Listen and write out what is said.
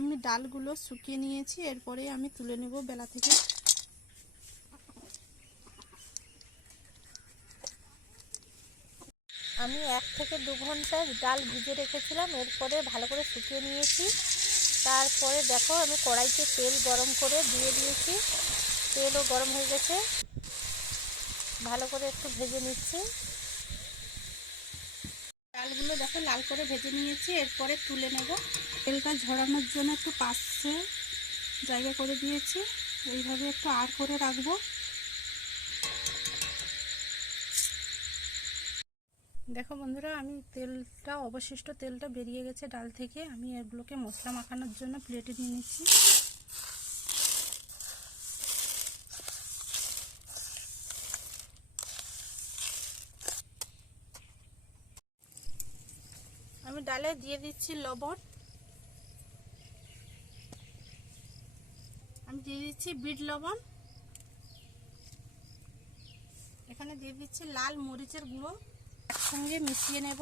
আমি ডালগুলো শুকিয়ে নিয়েছি এরপরে আমি তুলে নেব বেলা থেকে। আমি এক থেকে দু ঘণ্টা ডাল ভিজে রেখেছিলাম, এরপরে ভালো করে শুকিয়ে নিয়েছি। তারপরে দেখো, আমি কড়াইতে তেল গরম করে দিয়ে দিয়েছি। তেলও গরম হয়ে গেছে। ভালো করে একটু ভেজে নিচ্ছি। ডালগুলো দেখো লাল করে ভেজে নিয়েছি, এরপরে তুলে নেব। তেলটা ঝরানোর জন্য একটু পাশে জায়গা করে দিয়েছি। এইভাবে একটু আর করে রাখব। দেখো বন্ধুরা, আমি তেলটা, অবশিষ্ট তেলটা বেরিয়ে গেছে ডাল থেকে। আমি এগুলোকে মশলা মাখানোর জন্য প্লেটে নিয়ে নিচ্ছি। আমি ডালে দিয়ে দিচ্ছি লবণ। আমি দিয়ে দিচ্ছি বিট লবণ। এখানে দিয়ে দিচ্ছি লাল মরিচের গুঁড়ো। একসঙ্গে মিশিয়ে নেব।